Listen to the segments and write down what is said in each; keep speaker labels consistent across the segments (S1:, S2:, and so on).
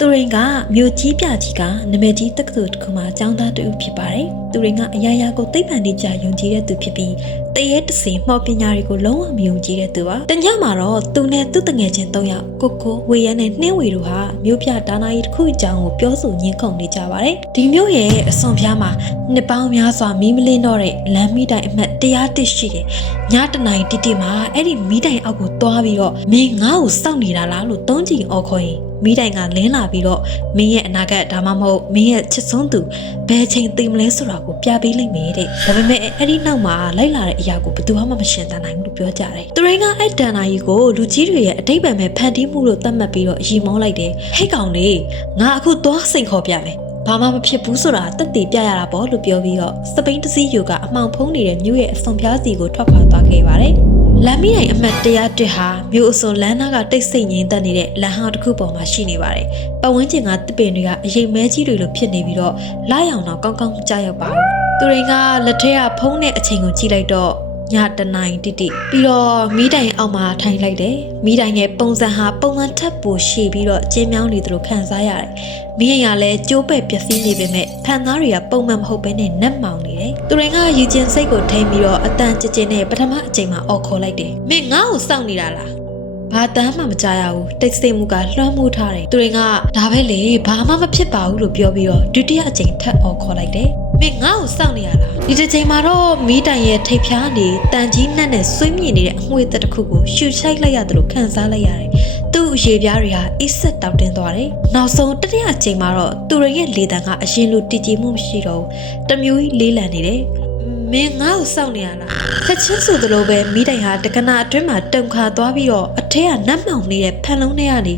S1: သူရင်ကမြို့ကြီးပြကြီးကနမည်ကြီးတက္ကသိုလ်တစ်ခုမှာကျောင်းသားတူဖြစ်ပါတယ်။သူရင်ကအရာရာကိုသိပ္ပံတိကျယုံကြည်တဲ့သူဖြစ်ပြီး တရေတစင်မှော်ပညာတွေကိုလုံးဝမယုံကြည်တဲ့သူပါ။တညမှာတော့သူနဲ့သူ့တငယ်ချင်း၃ယောက်ကိုကိုဝေရန်နဲ့နှင်းဝေတို့ဟာမြို့ပြဒါနာကြီးတစ်ခုအကြောင်းကိုပြောဆိုညှင်းခုန်နေကြပါတယ်။ဒီမြို့ရဲ့အစွန်ဖျားမှာနှစ်ပေါင်းများစွာမီးမလင်းတော့တဲ့လမ်းမီးတိုင်အမှတ်တရားတစ်ရှိတယ်။ညတနိုင်တိတိမှာအဲ့ဒီမီးတိုင်အောက်ကိုတွားပြီးတော့မင်းငါ့ကိုစောင့်နေတာလားလို့သုံးကြည့်အော်ခေါ်ရင်မိတိုင်ကလင်းလာပြီးတော့မင်းရဲ့အနာဂတ်ဒါမှမဟုတ်မင်းရဲ့ချစ်ဆုံးသူဘယ်ချိန်သိမလဲဆိုတာကိုပြပေးလိမ့်မယ်တဲ့ဒါပေမဲ့အဲ့ဒီနောက်မှာလိုက်လာတဲ့အရာကိုဘယ်သူမှမရှင်းတတ်နိုင်ဘူးလို့ပြောကြတယ်သူရင်းကအဲ့တန်နာကြီးကိုလူကြီးတွေရဲ့အတိတ်ပဲမဲ့ဖန်တီးမှုလို့သတ်မှတ်ပြီးတော့ရီမောင်းလိုက်တယ်ဟဲ့ကောင်လေးငါအခုသွားစိန်ခေါ်ပြမယ်ဘာမှမဖြစ်ဘူးဆိုတာတက်တည်ပြရတာပေါ့လို့ပြောပြီးတော့စပိန်တစည်းယူကအမှောင်ဖုံးနေတဲ့မြို့ရဲ့အစွန်ပြားစီကိုထွက်ခွာသွားခဲ့ပါတယ်လမ်းမတိုင်အမှတ်101ဟာမြို့အစွန်လမ်းနာကတိတ်ဆိတ်ငြိမ်သက်နေတဲ့လမ်းဟောင်းတစ်ခုပေါ်မှာရှိနေပါတယ်။ပတ်ဝန်းကျင်ကတစ်ပင်တွေကအရိပ်မဲကြီးတွေလိုဖြစ်နေပြီးတော့လာရောင်တော့ကောင်းကောင်းမကြရောက်ပါဘူး။သူတွေကလက်ထက်ကဖုံးတဲ့အချိန်ကိုကြည့်လိုက်တော့ ညတနိုင်တိတိပြီးတော့မီးတိုင်အောက်မှာထိုင်လိုက်တယ်။မီးတိုင်ရဲ့ပုံစံဟာပုံစံထပ်ပိုရှည်ပြီးတော့ကျင်းမြောင်းနေသလိုခံစားရတယ်။မီးရင်ကလည်းကျိုးပဲ့ပျက်စီးနေပေမဲ့ဖန်သားတွေကပုံမှန်မဟုတ်ဘဲနဲ့နက်မောင်နေတယ်။သူတွေကယူကျင်စိတ်ကိုထိမ့်ပြီးတော့အတန်ကြကြနဲ့ပထမအချိန်မှာအော်ခေါ်လိုက်တယ်။မင်းငါ့ကိုစောင့်နေတာလား။ ဘာတမ်းမှမကြရဘူးတိတ်ဆိတ်မှုကလွှမ်းမိုးထားတယ်သူတွေကဒါပဲလေဘာမှမဖြစ်ပါဘူးလို့ပြောပြီးတော့ဒုတိယအကြိမ်ထပ်အော်ခေါ်လိုက်တယ်မင်းငါ့ကိုစောင့်နေရလားဒီတစ်ချိန်မှာတော့မီးတိုင်ရဲ့ထိပ်ဖြားနေတန်ကြီးနှက်နဲ့ဆွေးမြင်နေတဲ့အမွှေးသက်တစ်ခုကိုရှူချိုက်လိုက်ရတယ်လို့ခံစားလိုက်ရတယ်သူ့ရေပြားတွေဟာအစ်ဆက်တောက်တင်းသွားတယ်နောက်ဆုံးတတိယအချိန်မှာတော့သူတွေရဲ့လေတံကအရင်လိုတည်ကြည်မှုမရှိတော့ဘူးတစ်မျိုးကြီးလေးလံနေတယ် မင်းငါ့ကိုစောင့်နေရလားချက်ချင်းဆိုသလိုပဲမိတိုင်ဟာတကနာအတွင်းမှာတုန်ခါသွားပြီးတော့အထက်ကနတ်မှောင်နေတဲ့ဖန်လုံးထဲကနေ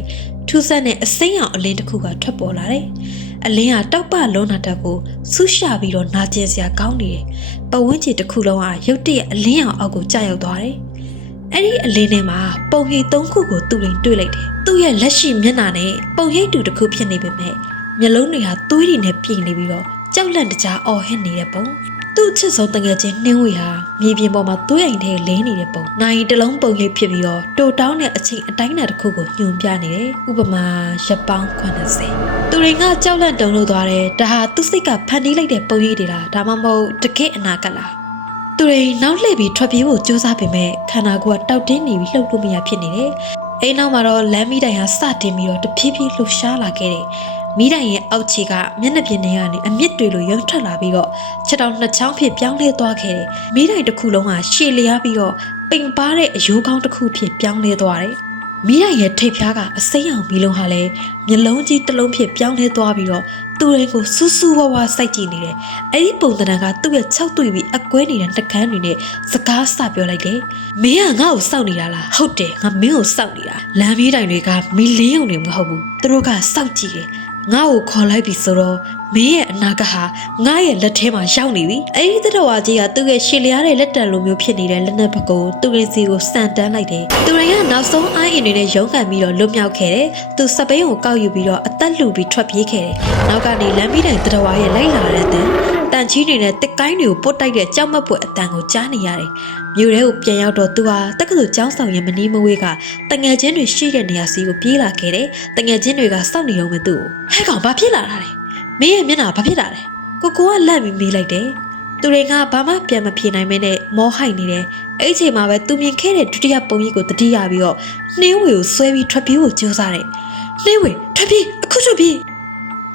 S1: ထူးဆန်းတဲ့အစိမ်းရောင်အလင်းတစ်ခုကထွက်ပေါ်လာတယ်။အလင်းဟာတောက်ပလုံးနာတက်ကိုဆူရှာပြီးတော့နာကျင်စရာကောင်းနေတယ်။ပဝန်းကျင်တစ်ခုလုံးဟာရုတ်တရက်အလင်းရောင်အောက်ကိုကျရောက်သွားတယ်။အဲ့ဒီအလင်းထဲမှာပုံရိပ်သုံးခုကိုသူ့ရင်တွေ့လိုက်တယ်။သူ့ရဲ့လက်ရှိမျက်နှာနဲ့ပုံရိပ်တူတစ်ခုဖြစ်နေပေမဲ့မျက်လုံးတွေဟာသွေးတွေနဲ့ပြည့်နေပြီးတော့ကြောက်လန့်တကြားအော်ဟစ်နေတဲ့ပုံ။ သူ့ချစ်ဆုံးတငယ်ချင်းနှင်းဝေဟာမြေပြင်ပေါ်မှာသွေးအိမ်ထဲလင်းနေတဲ့ပုံ။နိုင်တစ်လုံးပုံရိပ်ဖြစ်ပြီးတော့တိုတောင်းတဲ့အချိန်အတိုင်းအတာတစ်ခုကိုညွှန်ပြနေတယ်။ဥပမာရပ်ပေါင်း80သူတွေကကြောက်လန့်တုန်လှုပ်သွားတယ်။ဒါဟာသူ့စိတ်ကဖန်တီးလိုက်တဲ့ပုံရိပ်တွေလားဒါမှမဟုတ်တကယ့်အနာကလား။သူတွေနောက်လှည့်ပြီးထွက်ပြေးဖို့ကြိုးစားပေမဲ့ခန္ဓာကိုယ်ကတောက်တင်းနေပြီးလှုပ်လို့မရဖြစ်နေတယ်။ အိမ်နောက်မှာတော့လမ်းမီးတိုင်ဟာစတင်ပြီးတော့တဖြည်းဖြည်းလှုပ်ရှားလာခဲ့တယ်။မိတိုင်ရဲ့အောက်ခြေကမျက်နှာပြင်ထဲကနေအမြင့်တွေလိုရုံထွက်လာပြီးတော့ချက်တောင်နှစ်ချောင်းဖြစ်ပြောင်းလဲသွားခဲ့တယ်။မိတိုင်တစ်ခုလုံးဟာရှည်လျားပြီးတော့ပိန်ပါတဲ့အယိုးကောင်းတစ်ခုဖြစ်ပြောင်းလဲသွားတယ်။ မိတိုင်ရဲ့ထိပ်ဖျားကအစိမ်းအောင်မီလုံးဟာလည်းမျက်လုံးကြီးတစ်လုံးဖြစ်ပြောင်းလဲသွားပြီးတော့သူ့တွေကိုစူးစူးဝါးဝါစိုက်ကြည့်နေတယ်။အဲ့ဒီပုံသဏ္ဍာန်ကသူ့ရဲ့၆တွေ့ပြီးအကွဲနေတဲ့နှကန်းတွေနဲ့စကားစပြောလိုက်တယ်။မင်းကငါ့ကိုစောင့်နေတာလား။ဟုတ်တယ်ငါမင်းကိုစောင့်နေတာ။လမ်းပြေးတိုင်တွေကမီလင်းုံတွေမဟုတ်ဘူး။သူတို့ကစောင့်ကြည့်တယ်။ ငါ့ကိုခေါ်လိုက်ပြီဆိုတော့မင်းရဲ့အနာကဟာငါ့ရဲ့လက်ထဲမှာရောက်နေပြီ။အဲဒီတတော်ဝါကြီးကသူ့ရဲ့ရှည်လျားတဲ့လက်တံလိုမျိုးဖြစ်နေတဲ့လက်နက်ပကုံသူ့ရဲ့စီကိုစံတန်းလိုက်တယ်။သူတွေကနောက်ဆုံးအိုင်းအင်တွေနဲ့ရုန်းကန်ပြီးတော့လွတ်မြောက်ခဲ့တယ်။သူစပိန်ကိုကောက်ယူပြီးတော့အသက်လူပြီးထွက်ပြေးခဲ့တယ်။နောက်ကနေလမ်းပြီးတိုင်တတော်ဝါရဲ့လိုက်လာတဲ့အတန် တန်ချီတွေနဲ့တစ်ကိုင်းတွေကိုပုတ်တိုက်တဲ့ကြောက်မက်ပွေအတန်ကိုကြားနေရတယ်။မြို့ထဲကိုပြန်ရောက်တော့သူဟာတက္ကသိုလ်ကျောင်းဆောင်ရဲ့မနီးမဝေးကတငယ်ချင်းတွေရှိတဲ့နေရာစီကိုပြေးလာခဲ့တယ်။တငယ်ချင်းတွေကစောင့်နေတော့မှသူ့ကိုဟဲ့ကောင်ဘာဖြစ်လာတာလဲ။မင်းရဲ့မျက်နှာဘာဖြစ်လာလဲ။ကိုကိုကလန့်ပြီးမေးလိုက်တယ်။သူတွေကဘာမှပြန်မဖြေနိုင်မဲနဲ့မောဟိုက်နေတယ်။အဲ့ဒီအချိန်မှာပဲသူမြင်ခဲ့တဲ့ဒုတိယပုံကြီးကိုတတိယပြီးတော့နှင်းဝေကိုဆွဲပြီးထွက်ပြေးဖို့ကြိုးစားတယ်။နှင်းဝေထွက်ပြေးအခုထွက်ပြေး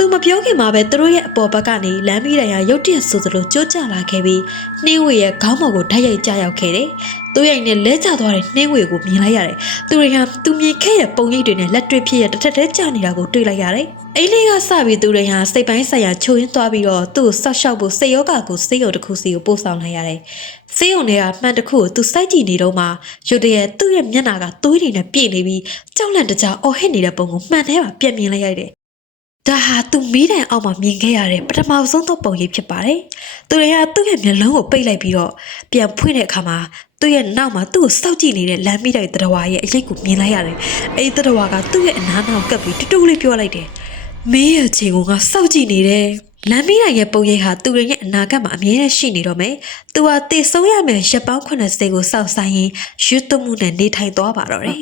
S1: သူမပြောခင်မှာပဲသူတို့ရဲ့အပေါ်ဘက်ကနေလမ်းမီးတိုင်ရရုတ်တရက်ဆိုသလိုကြိုးကျလာခဲ့ပြီးနှင်းဝေရဲ့ခေါင်းပေါ်ကိုဓာတ်ရိုက်ကျရောက်ခဲ့တယ်။သူ့ရိုက်နဲ့လဲကျသွားတဲ့နှင်းဝေကိုမြင်လိုက်ရတယ်။သူတွေကသူမြင်ခဲ့တဲ့ပုံရိပ်တွေနဲ့လက်တွေ့ဖြစ်ရတစ်ထက်တည်းကျနေတာကိုတွေ့လိုက်ရတယ်။အိလေးကစပြီးသူတွေဟာစိတ်ပိုင်းဆိုင်ရာချိုးရင်းသွားပြီးတော့သူ့ကိုဆော့ရှောက်ဖို့စိတ်ယောဂကိုစိတ်ရုံတစ်ခုစီကိုပို့ဆောင်လိုက်ရတယ်။စိတ်ရုံတွေကမှန်တစ်ခုကိုသူစိုက်ကြည့်နေတော့မှရုတ်တရက်သူ့ရဲ့မျက်နှာကသွေးတွေနဲ့ပြည့်နေပြီးကြောက်လန့်တကြားအော်ဟစ်နေတဲ့ပုံကိုမှန်ထဲမှာပြန်မြင်လိုက်ရတယ်။ ဒါဟာသူမီးတိုင်အောက်မှာမြင်ခဲ့ရတဲ့ပထမဆုံးသောပုံရိပ်ဖြစ်ပါတယ်။သူတွေကသူ့ရဲ့မျက်လုံးကိုပိတ်လိုက်ပြီးတော့ပြန်ဖွင့်တဲ့အခါမှာသူ့ရဲ့နောက်မှာသူ့ကိုစောက်ကြည့်နေတဲ့လမ်းမီးတိုင်တရဝါရဲ့အရေးကိုမြင်လိုက်ရတယ်။အဲဒီတရဝါကသူ့ရဲ့အနားနောက်ကပ်ပြီးတူတူလေးပြောလိုက်တယ်။မင်းရဲ့ချိန်ကိုငါစောက်ကြည့်နေတယ်။လမ်းမီးတိုင်ရဲ့ပုံရိပ်ဟာသူတွေရဲ့အနာဂတ်မှာအမြဲတမ်းရှိနေတော့မယ်။သူဟာတည်ဆုံးရမယ်ရပ်ပေါင်း80ကိုစောက်ဆိုင်ရင်ရွတ်သွမှုနဲ့နေထိုင်သွားပါတော့တယ်။